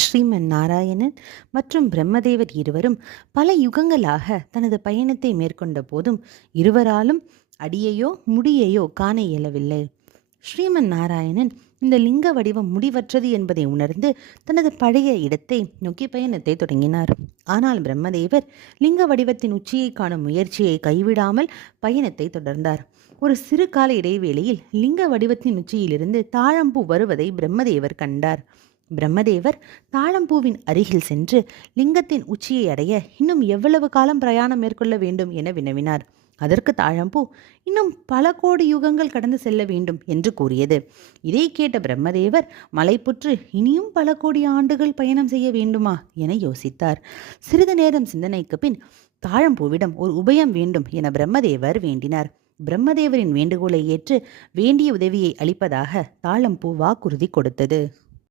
ஸ்ரீமன் நாராயணன் மற்றும் பிரம்மதேவர் இருவரும் பல யுகங்களாக தனது பயணத்தை மேற்கொண்ட போதும் இருவராலும் அடியையோ முடியையோ காண இயலவில்லை. ஸ்ரீமன் நாராயணன் இந்த லிங்க வடிவம் முடிவற்றது என்பதை உணர்ந்து தனது பழைய இடத்தை நோக்கி பயணத்தை தொடங்கினார். ஆனால் பிரம்மதேவர் லிங்க வடிவத்தின் உச்சியை காணும் முயற்சியை கைவிடாமல் பயணத்தை தொடர்ந்தார். ஒரு சிறு கால இடைவேளையில் லிங்க வடிவத்தின் உச்சியிலிருந்து தாழம்பூ வருவதை பிரம்மதேவர் கண்டார். பிரம்மதேவர் தாழம்பூவின் அருகில் சென்று லிங்கத்தின் உச்சியை அடைய இன்னும் எவ்வளவு காலம் பிரயாணம் மேற்கொள்ள வேண்டும் என வினவினார். அதற்கு தாழம்பூ இன்னும் பல கோடி யுகங்கள் கடந்து செல்ல வேண்டும் என்று கூறியது. இதை கேட்ட பிரம்மதேவர் மலைப்புற்று இனியும் பல கோடி ஆண்டுகள் பயணம் செய்ய வேண்டுமா? என யோசித்தார். சிறிது நேரம் சிந்தனைக்கு பின் தாழம்பூவிடம் ஒரு உபயம் வேண்டும் என பிரம்மதேவர் வேண்டினார். பிரம்மதேவரின் வேண்டுகோளை ஏற்று வேண்டிய உதவியை அளிப்பதாக தாழம்பூ வாக்குறுதி கொடுத்தது.